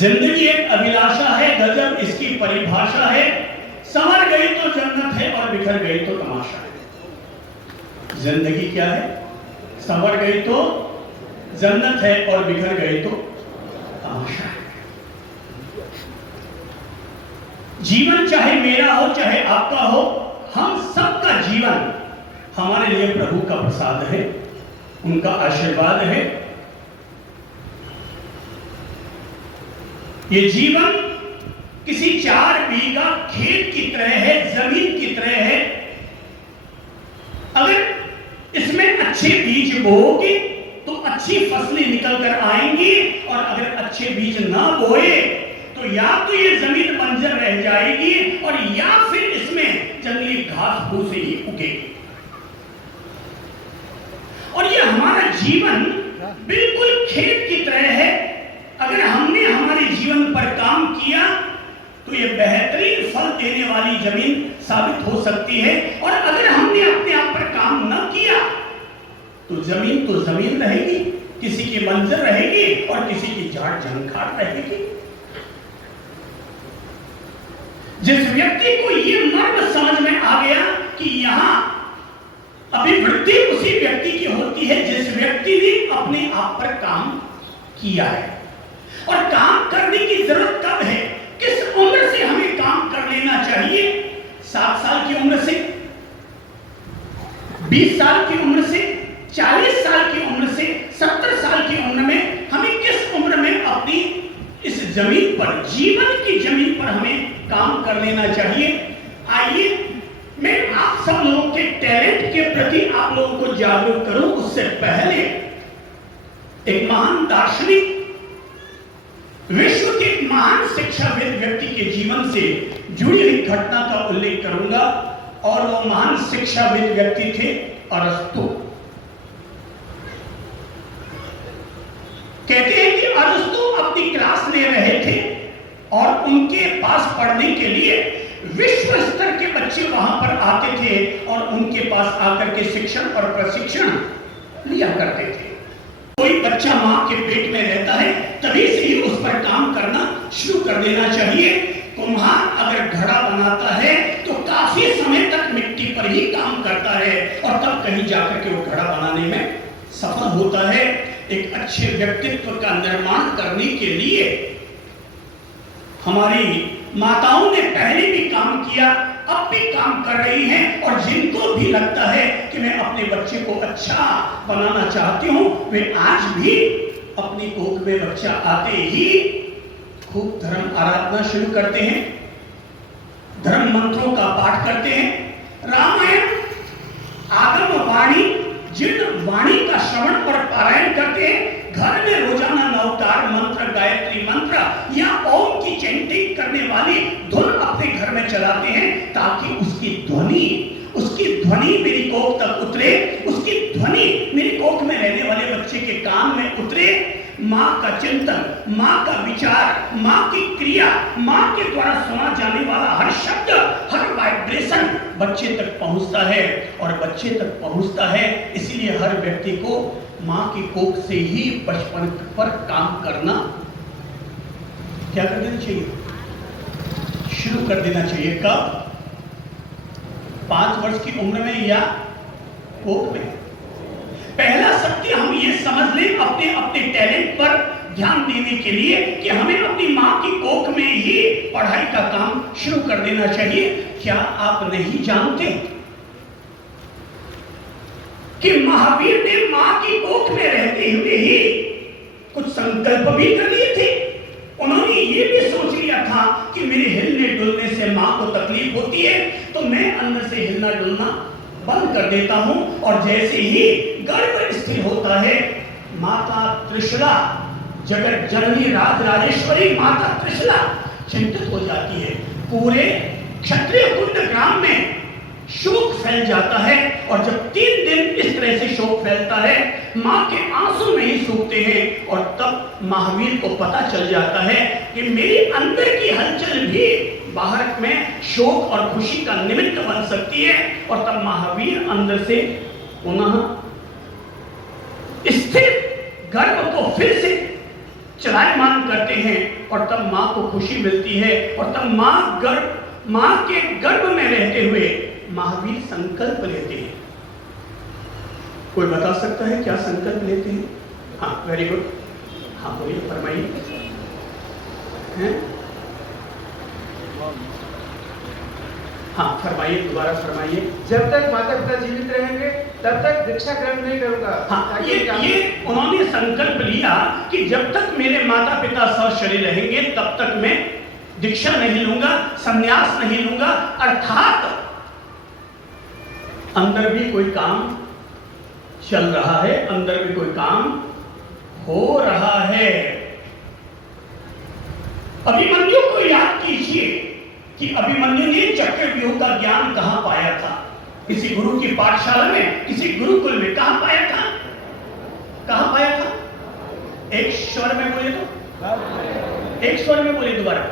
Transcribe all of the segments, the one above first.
जिंदगी एक अभिलाषा है, गजब इसकी परिभाषा है। संवर गई तो जन्नत है और बिखर गई तो तमाशा है। जिंदगी क्या है? संवर गई तो जन्नत है और बिखर गई तो तमाशा है। जीवन चाहे मेरा हो चाहे आपका हो, हम सबका जीवन हमारे लिए प्रभु का प्रसाद है, उनका आशीर्वाद है। ये जीवन किसी 4 बीघा खेत की तरह है, जमीन की तरह है। अगर इसमें अच्छे बीज बोओगे तो अच्छी फसलें निकल कर आएंगी, और अगर अच्छे बीज ना बोए तो या तो ये जमीन बंजर रह जाएगी और या फिर इसमें जंगली घास फूस ही उगेगी। और ये हमारा जीवन बिल्कुल खेत की तरह है। अगर हमने हमारे जीवन पर काम किया तो ये बेहतरीन फल देने वाली जमीन साबित हो सकती है, और अगर हमने अपने आप पर काम न किया तो जमीन रहेगी, किसी की बंजर रहेगी और किसी की झाड़ झंखाड़ रहेगी। जिस व्यक्ति को ये मर्म समझ में आ गया कि यहां अभिवृद्धि उसी व्यक्ति की होती है जिस व्यक्ति ने अपने आप पर काम किया है। और काम करने की जरूरत कब है, किस उम्र से हमें काम कर लेना चाहिए? 7 साल की उम्र से, 20 साल की उम्र से, 40 साल की उम्र से, 70 साल की उम्र में? हमें किस उम्र में अपनी इस जमीन पर, जीवन की जमीन पर हमें काम कर लेना चाहिए? आइए मैं आप सब लोगों के टैलेंट के प्रति आप लोगों को जागरूक करूं, उससे पहले एक महान दार्शनिक, विश्व के महान शिक्षाविद व्यक्ति के जीवन से जुड़ी हुई घटना का उल्लेख करूंगा। और वो महान शिक्षाविद व्यक्ति थे अरस्तु। कहते हैं कि अरस्तु अपनी क्लास ले रहे थे और उनके पास पढ़ने के लिए विश्व स्तर के बच्चे वहां पर आते थे और उनके पास आकर के शिक्षण और प्रशिक्षण लिया करते थे। कोई बच्चा मां के पेट में रहता है तभी से ही उस पर काम करना शुरू कर देना चाहिए। कुम्हार अगर घड़ा बनाता है तो काफी समय तक मिट्टी पर ही काम करता है और तब कहीं जाकर के वो घड़ा बनाने में सफल होता है। एक अच्छे व्यक्तित्व का निर्माण करने के लिए हमारी माताओं ने पहले भी काम किया, अब भी काम कर रही हैं, और जिनको भी लगता है कि मैं अपने बच्चे को अच्छा बनाना चाहती हूं, वे आज भी अपनी कोख में बच्चा आते ही खूब धर्म आराधना शुरू करते हैं, धर्म मंत्रों का पाठ करते हैं, रामायण आगम वाणी जिन वाणी का श्रवण और पारायण करते हैं, घर में रोजाना नवकार मंत्र, गायत्री मंत्र या ओम की चैंटिंग करने वाली धुन अपने घर में चलाते हैं, ताकि उसकी ध्वनि मेरी कोख तक उतरे, उसकी ध्वनि मेरी कोख में रहने वाले बच्चे के कान में उतरे। माँ का चिंतन, माँ का विचार, माँ की क्रिया, माँ के द्वारा सुना जाने वाला हर शब्द, हर वाइब्रेशन बच्चे तक पहुंचता है, और बच्चे तक पहुंचता है इसलिए हर व्यक्ति को माँ की कोख से ही बचपन पर काम करना क्या कर देना चाहिए, शुरू कर देना चाहिए। कब? 5 वर्ष की उम्र में या कोख में? पहला सत्य हम ये समझ लें अपने अपने टैलेंट पर ध्यान देने के लिए कि हमें अपनी माँ की कोख में ही पढ़ाई का काम शुरू कर देना चाहिए। क्या आप नहीं जानते कि महावीर ने माँ की कोख में रहते हुए ही कुछ संकल्प भी कर लिए थे? उन्होंने ये भी सोच लिया था कि मेरे हिलने डुलने से माँ को तकलीफ होती है, तो मैं अंदर से हिलना डुलना बंद कर देता हूं, और जैसे ही गर्भ स्थिर होता है, माता त्रिशला, जगत जननी राज राजेश्वरी माता त्रिशला चिंतित हो जाती है। पूरे क्षत्रिय कुंड ग्राम में शोक फैल जाता है, और जब 3 दिन इस तरह से शोक फैलता है, माँ के आंसू नहीं सूखते हैं, और तब महावीर को पता चल जाता है कि मेरी अंदर की हलचल भी बाहर में शोक और खुशी का निमित्त बन सकती है। और तब महावीर अंदर से पुनः स्थिर गर्भ को फिर से चलायमान करते हैं और तब माँ को खुशी मिलती है और तब माँ के गर्भ में रहते हुए महावीर संकल्प लेते हैं। कोई बता सकता है क्या संकल्प लेते हैं? हाँ, वेरी गुड। हाँ बोलिए, फरमाइए। हाँ फरमाइए, दोबारा फरमाइए। जब तक माता पिता जीवित रहेंगे तब तक दीक्षा ग्रहण नहीं करूंगा। हाँ, ये उन्होंने संकल्प लिया कि जब तक मेरे माता पिता सशरीर रहेंगे तब तक मैं दीक्षा नहीं लूंगा, संन्यास नहीं लूंगा। अर्थात अंदर भी कोई काम चल रहा है, अंदर भी कोई काम हो रहा है। अभिमन्यु को याद कीजिए कि अभिमन्यु ने चक्रव्यूह का ज्ञान कहां पाया था? किसी गुरु की पाठशाला में, किसी गुरुकुल में। कहां पाया था? कहां पाया था? एक स्वर में बोले तो, एक स्वर में बोले दोबारा।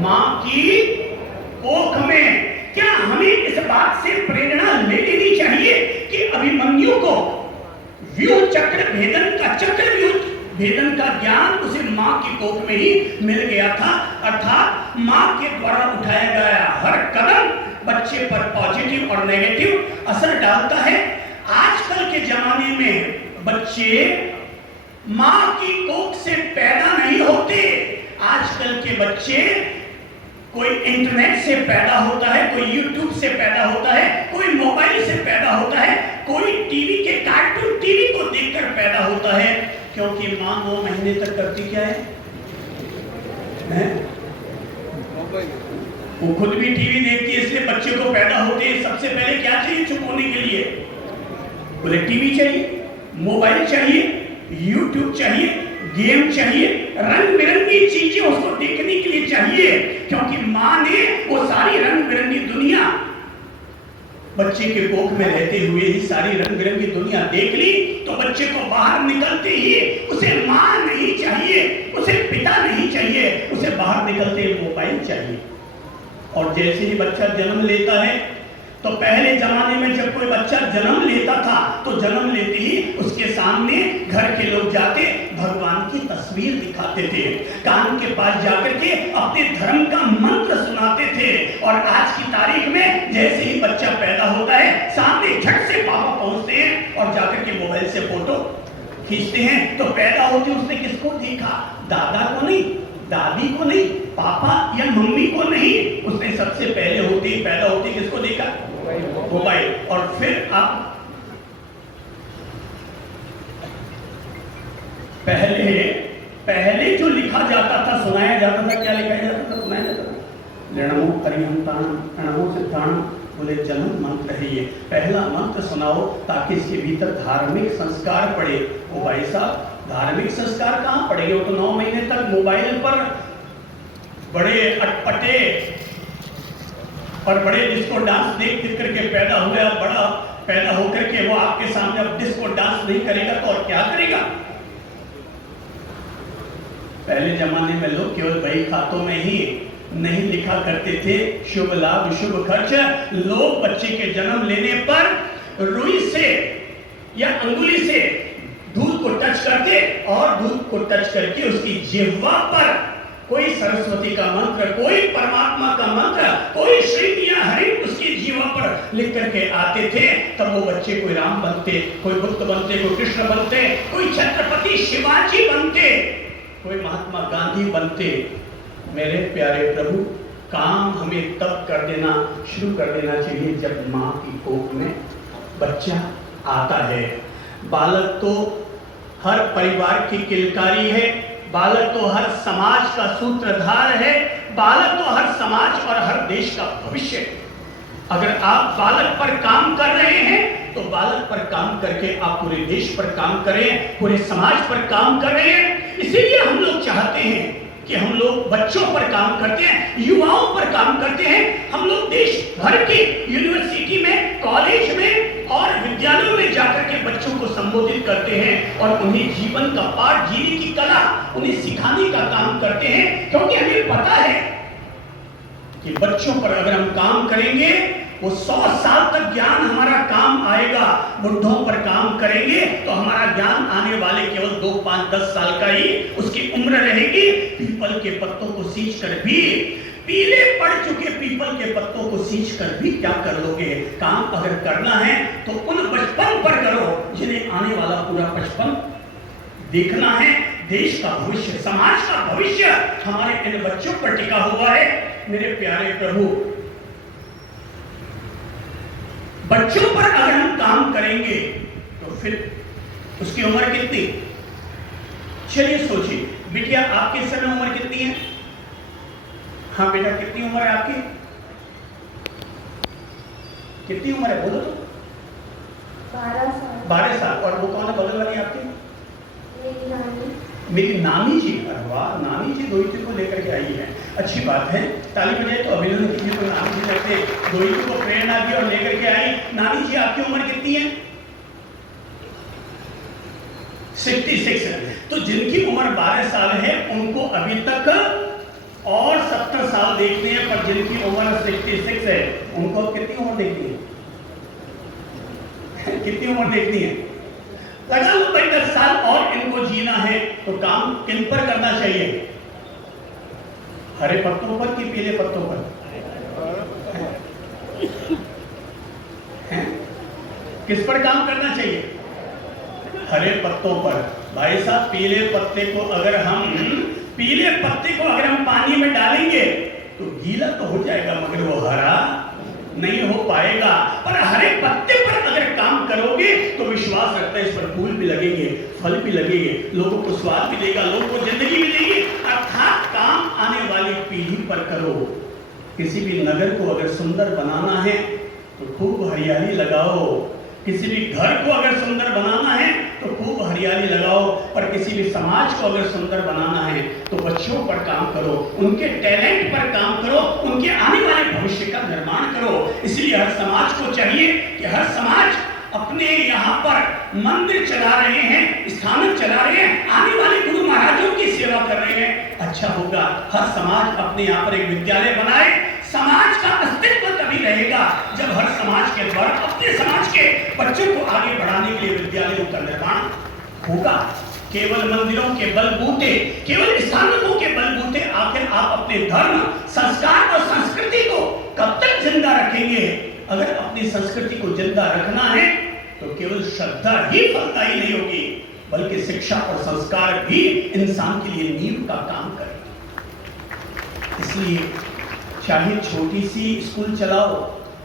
मां की कोख में। क्या हमें इस बात से प्रेरणा ले लेनी चाहिए कि अभिमन्यु को व्यूह चक्र भेदन का ज्ञान उसे मां की कोख में ही मिल गया था। अर्थात मां के द्वारा उठाया गया हर कदम बच्चे पर पॉजिटिव और नेगेटिव असर डालता है। आजकल के जमाने में बच्चे मां की कोख से पैदा नहीं होते। आजकल के बच्चे कोई इंटरनेट से पैदा होता है, कोई यूट्यूब से पैदा होता है, कोई मोबाइल से पैदा होता है, कोई टीवी के कार्टून टीवी को देखकर पैदा होता है। क्योंकि मां 9 महीने तक करती क्या है? वो खुद भी टीवी देखती है, इसलिए बच्चे को पैदा होते हैं सबसे पहले क्या चाहिए चुप होने के लिए? बोले टीवी चाहिए, मोबाइल चाहिए, यूट्यूब चाहिए, गेम चाहिए, रंग बिरंगी चीजें उसको देखने के लिए चाहिए। क्योंकि मां ने वो सारी रंग बिरंगी दुनिया बच्चे के कोख में रहते हुए ही सारी रंग बिरंगी दुनिया देख ली, तो बच्चे को बाहर निकलते ही उसे मां नहीं चाहिए, उसे पिता नहीं चाहिए, उसे बाहर निकलते ही मोबाइल चाहिए। और जैसे ही बच्चा जन्म लेता है, तो पहले जमाने में जब कोई बच्चा जन्म लेता था तो जन्म लेते ही उसके सामने घर के लोग जाके भगवान की तस्वीर दिखाते थे, कान के पास जाकर के अपने धर्म का मंत्र सुनाते थे। और आज की तारीख में जैसे ही बच्चा पैदा होता है, सामने झट से पापा पहुंचते हैं और जाकर के मोबाइल से फोटो खींचते हैं। तो पैदा होते उसने किसको देखा? दादा को नहीं, दादी को नहीं, पापा या मम्मी को नहीं, उसने सबसे पहले होते ही पैदा होते किसको देखा? मोबाइल। और फिर आप पहले जो लिखा जाता था, सुनाया जाता था, क्या लिखा जाता था? सुनाया जाता था ऋणमो परिहंताणम ऋणमो सिद्धाणम। बोले जन्म मंत्र है ये, पहला मंत्र सुनाओ ताकि इसके भीतर धार्मिक संस्कार पड़े। ओ भाई साहब, धार्मिक संस्कार कहाँ पड़ेंगे? वो तो 9 महीने तक मोबाइल पर बड़े अटपटे और बड़े डिस्को डांस देख करके पैदा हुआ। बड़ा पैदा होकर के वो आपके सामने अब डिस्को डांस नहीं करेगा तो और क्या करेगा? पहले जमाने में लोग केवल बही खातों में ही नहीं लिखा करते थे शुभ लाभ शुभ खर्च। लोग बच्चे के जन्म लेने पर रुई से या अंगुली से दूध को टच करते और दूध को टच करके उसकी जिह्वा पर कोई सरस्वती का मंत्र, कोई परमात्मा का मंत्र, कोई श्री या हरि उसकी जीवा पर लिख करके आते थे। तब वो बच्चे कोई राम बनते, कोई बुद्ध बनते, कोई कृष्ण बनते, कोई छत्रपति शिवाजी बनते, कोई महात्मा गांधी बनते। मेरे प्यारे प्रभु, काम हमें तब कर देना शुरू कर देना चाहिए जब माँ की कोख में बच्चा आता है। बालक तो हर परिवार की किलकारी है, बालक तो हर समाज का सूत्रधार है, बालक तो हर समाज और हर देश का भविष्य है। अगर आप बालक पर काम कर रहे हैं तो बालक पर काम करके आप पूरे देश पर काम करें, पूरे समाज पर काम कर रहे हैं। इसीलिए हम लोग चाहते हैं कि हम लोग बच्चों पर काम करते हैं, युवाओं पर काम करते हैं। हम लोग देश भर की यूनिवर्सिटी में, कॉलेज में और विद्यालयों में जाकर के बच्चों को संबोधित करते हैं और उन्हें जीवन का पाठ, जीने की कला उन्हें सिखाने का काम करते हैं। क्योंकि हमें पता है कि बच्चों पर अगर हम काम करेंगे वो 100 साल तक ज्ञान हमारा काम आएगा। बुढ़ों पर काम करेंगे तो हमारा ज्ञान आने वाले केवल 2, 5, 10 साल का ही उसकी उम्र रहेगी। पीपल के पत्तों को सींच कर भी, पीले पड़ चुके पीपल के पत्तों को सींच कर भी क्या कर लोगे? काम अगर करना है तो उन बचपन पर करो जिन्हें आने वाला पूरा बचपन देखना है। देश का भविष्य, समाज का भविष्य हमारे इन बच्चों पर टिका हुआ है। मेरे प्यारे प्रभु, बच्चों पर अगर हम काम करेंगे तो फिर उसकी उम्र कितनी? चलिए सोचिए, बिटिया आपके इस समय उम्र कितनी है? हाँ बेटा, कितनी उम्र है आपकी? कितनी उम्र है बोलो तो? 12 साल। 12 साल। और वो कौन है बगल वाली आपकी? मेरी नानी। मेरी नानी जी। वाह, नानी जी दोहित्री को लेकर के आई है, अच्छी बात है। ताली बजाए तो अभिनंदन कीजिए। तो नानी जी जैसे दोहित्री को प्रेरणा दी और लेकर के आई। नानी जी आपकी उम्र कितनी है? 66 है। तो जिनकी उम्र 12 साल है उनको अभी तक और 70 साल देखते हैं, पर जिनकी उम्र 66 है उनको कितनी उम्र देखनी है? कितनी उम्र देखनी है? लगा लो भाई 10 साल और इनको जीना है तो काम किन पर करना चाहिए? हरे पत्तों पर कि पीले पत्तों पर? किस पर काम करना चाहिए? हरे पत्तों पर। भाई साहब, पीले पत्ते को अगर हम पानी में डालेंगे तो गीला तो हो जाएगा मगर वो हरा नहीं हो पाएगा। पर हरे पत्ते पर अगर काम करोगे तो विश्वास रखता है इस पर फूल भी लगेंगे, फल भी लगेंगे, लोगों को स्वाद मिलेगा, लोगों को जिंदगी मिलेगी। अर्थात काम आने वाली पीढ़ी पर करो। किसी भी नगर को अगर सुंदर बनाना है तो खूब हरियाली लगाओ। किसी भी घर को अगर सुंदर बनाना है तो खूब हरियाली लगाओ। पर किसी भी समाज को अगर सुंदर बनाना है तो बच्चों पर काम करो, उनके टैलेंट पर काम करो, उनके आने वाले भविष्य का निर्माण करो। इसलिए हर समाज को चाहिए कि हर समाज अपने यहाँ पर मंदिर चला रहे हैं, स्थानक चला रहे हैं, आने वाले गुरु महाराजों की सेवा कर रहे हैं। अच्छा होगा हर समाज अपने यहाँ पर एक विद्यालय बनाए। समाज का अस्तित्व तभी रहेगा जब हर समाज के द्वारा अपने समाज के बच्चों को आगे बढ़ाने के लिए विद्यालयों का निर्माण होगा। केवल मंदिरों के बलबूते, केवल स्थानकों के बलबूते आखिर आप अपने धर्म, संस्कार और संस्कृति को कब तक जिंदा रखेंगे? अगर अपनी संस्कृति को जिंदा रखना है तो केवल श्रद्धा ही फलदायी नहीं होगी, बल्कि शिक्षा और संस्कार भी इंसान के लिए नींव का काम करेंगे। इसलिए चाहे छोटी सी स्कूल चलाओ,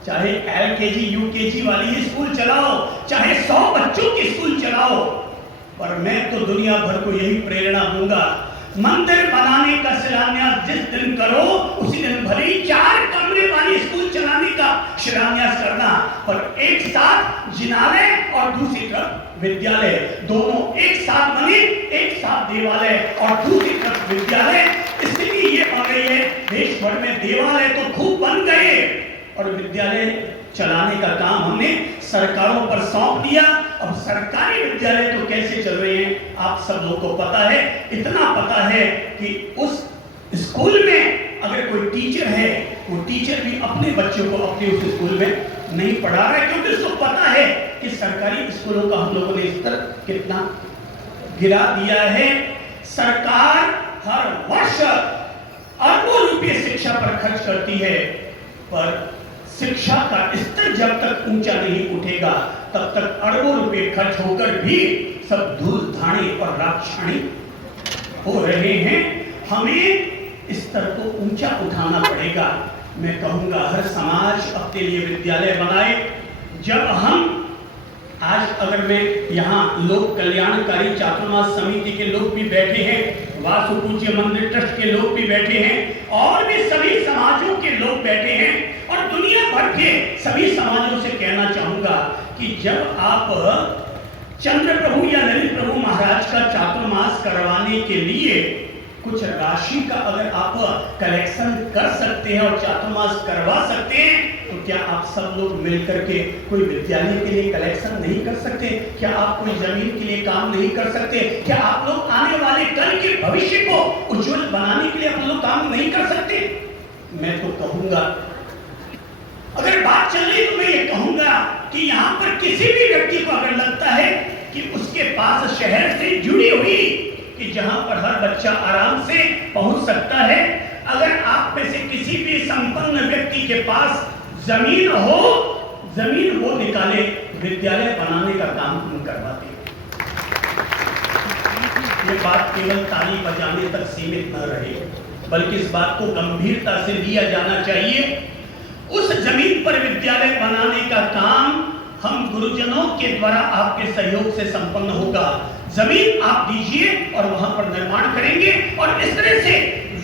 चाहे LKG UKG वाली स्कूल चलाओ, चाहे 100 बच्चों की स्कूल चलाओ, पर मैं तो दुनिया भर को यही प्रेरणा दूंगा, मंदिर बनाने का शिलान्यास जिस दिन करो उसी दिन भले ही 4 कमरे वाली स्कूल चलाने का शिलान्यास करना, पर एक साथ जिनालय और दूसरी तरफ विद्यालय, दोनों एक साथ बने, एक साथ देवालय और दूसरी तरफ विद्यालय। स्थिति ये बन रही है देश भर में, देवालय तो खूब बन गए और विद्यालय चलाने का काम हमने सरकारों पर सौंप दिया। अब सरकारी विद्यालय तो कैसे चल रहे हैं आप सब लोगों को पता है। इतना पता है कि उस स्कूल में अगर कोई टीचर है, वो टीचर भी अपने बच्चों को अपने उस स्कूल में नहीं पढ़ा रहा है, क्योंकि उसको पता है कि सरकारी स्कूलों का हम लोगों ने स्तर कितना गिरा दिया है। सरकार हर वर्ष अरबों रुपये शिक्षा पर खर्च करती है, पर शिक्षा का स्तर जब तक ऊंचा नहीं उठेगा तब तक अरबों रुपए खर्च होकर भी सब धूल धाड़ी और राक्षाणी हो रहे हैं। हमें स्तर को ऊंचा उठाना पड़ेगा। मैं कहूंगा हर समाज अपने लिए विद्यालय बनाए। जब हम आज अगर मैं यहाँ लोक कल्याणकारी चातुर्मास समिति के लोग भी बैठे हैं, वासु पूज्य मंदिर ट्रस्ट के लोग भी बैठे हैं और भी सभी समाजों के लोग बैठे हैं और दुनिया भर के सभी समाजों से कहना चाहूंगा कि जब आप चंद्र प्रभु या ललित प्रभु महाराज का चातुर्मास करवाने के लिए कुछ राशि का अगर आप कलेक्शन कर सकते हैं और चातुर्मास करवा सकते हैं, तो क्या आप सब लोग मिलकर के कोई विद्यालय के लिए कलेक्शन नहीं कर सकते? क्या आप कोई जमीन के लिए काम नहीं कर सकते? क्या आप लोग आने वाले कल के भविष्य को उज्जवल बनाने के लिए आप लोग काम नहीं कर सकते? मैं तो कहूंगा अगर बात चल रही तो मैं ये कहूंगा कि यहाँ पर किसी भी व्यक्ति को अगर लगता है कि उसके पास शहर से जुड़ी हुई कि जहां पर हर बच्चा आराम से पहुंच सकता है, अगर आप में से किसी भी संपन्न व्यक्ति के पास जमीन हो, जमीन वो निकाले, विद्यालय बनाने का काम हम करवाते हैं। ये बात केवल ताली बजाने तक सीमित न रहे, बल्कि इस बात को गंभीरता से लिया जाना चाहिए। उस जमीन पर विद्यालय बनाने का काम हम गुरुजनों के द्वारा आपके सहयोग से संपन्न होगा। जमीन आप दीजिए और वहां पर निर्माण करेंगे, और इस तरह से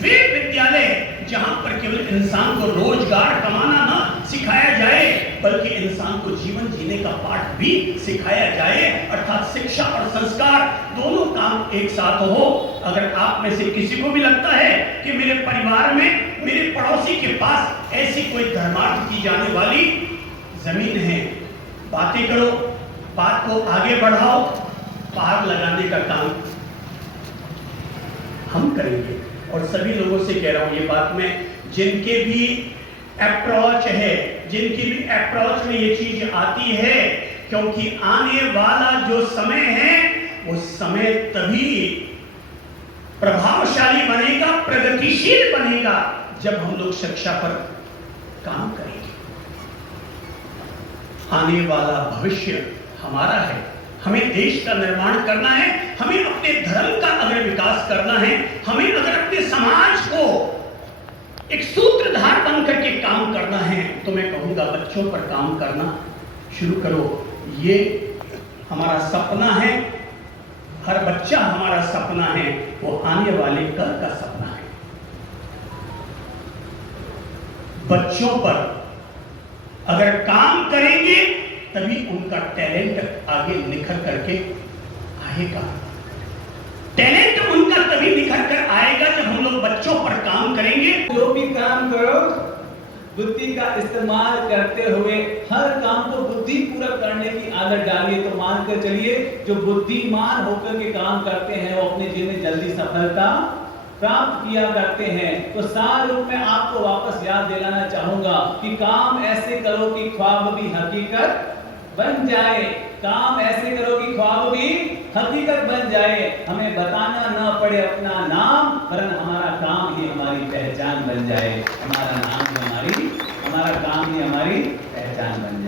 वे विद्यालय जहां पर केवल इंसान को रोजगार कमाना ना सिखाया जाए, बल्कि इंसान को जीवन जीने का पाठ भी सिखाया जाए, अर्थात शिक्षा और संस्कार दोनों काम एक साथ हो। अगर आप में से किसी को भी लगता है कि मेरे परिवार में, मेरे पड़ोसी के पास ऐसी कोई धर्मार्थ की जाने वाली जमीन है, बातें करो, बात को आगे बढ़ाओ, पार लगाने का काम हम करेंगे। और सभी लोगों से कह रहा हूं ये बात मैं, जिनके भी अप्रोच है, जिनकी भी अप्रोच में ये चीज आती है, क्योंकि आने वाला जो समय है वो समय तभी प्रभावशाली बनेगा, प्रगतिशील बनेगा, जब हम लोग शिक्षा पर काम करेंगे। आने वाला भविष्य हमारा है, हमें देश का निर्माण करना है, हमें अपने धर्म का अगर विकास करना है, हमें अगर अपने समाज को एक सूत्रधार बन करके काम करना है, तो मैं कहूंगा बच्चों पर काम करना शुरू करो। ये हमारा सपना है, हर बच्चा हमारा सपना है, वो आने वाले कल का सपना है। बच्चों पर अगर काम करेंगे तभी उनका टैलेंट आगे निखर करके आएगा। टैलेंट उनका तभी निखर कर आएगा जब हम लोग बच्चों पर काम करेंगे। जो भी काम करो, बुद्धि का इस्तेमाल करते हुए हर काम को बुद्धि पूर्वक करने की आदत डालिए, तो मान कर चलिए जो बुद्धिमान होकर के काम करते हैं वो अपने जीवन में जल्दी सफलता प्राप्त किया करते हैं। तो सार रूप में आपको वापस याद दिलाना चाहूंगा कि काम ऐसे करो कि ख्वाब भी हकीकत बन जाए। काम ऐसे करो कि ख्वाब भी हकीकत बन जाए। हमें बताना ना पड़े अपना नाम, वरन हमारा काम ही हमारी पहचान बन जाए। हमारा नाम ही हमारा काम ही हमारी पहचान बन जाए।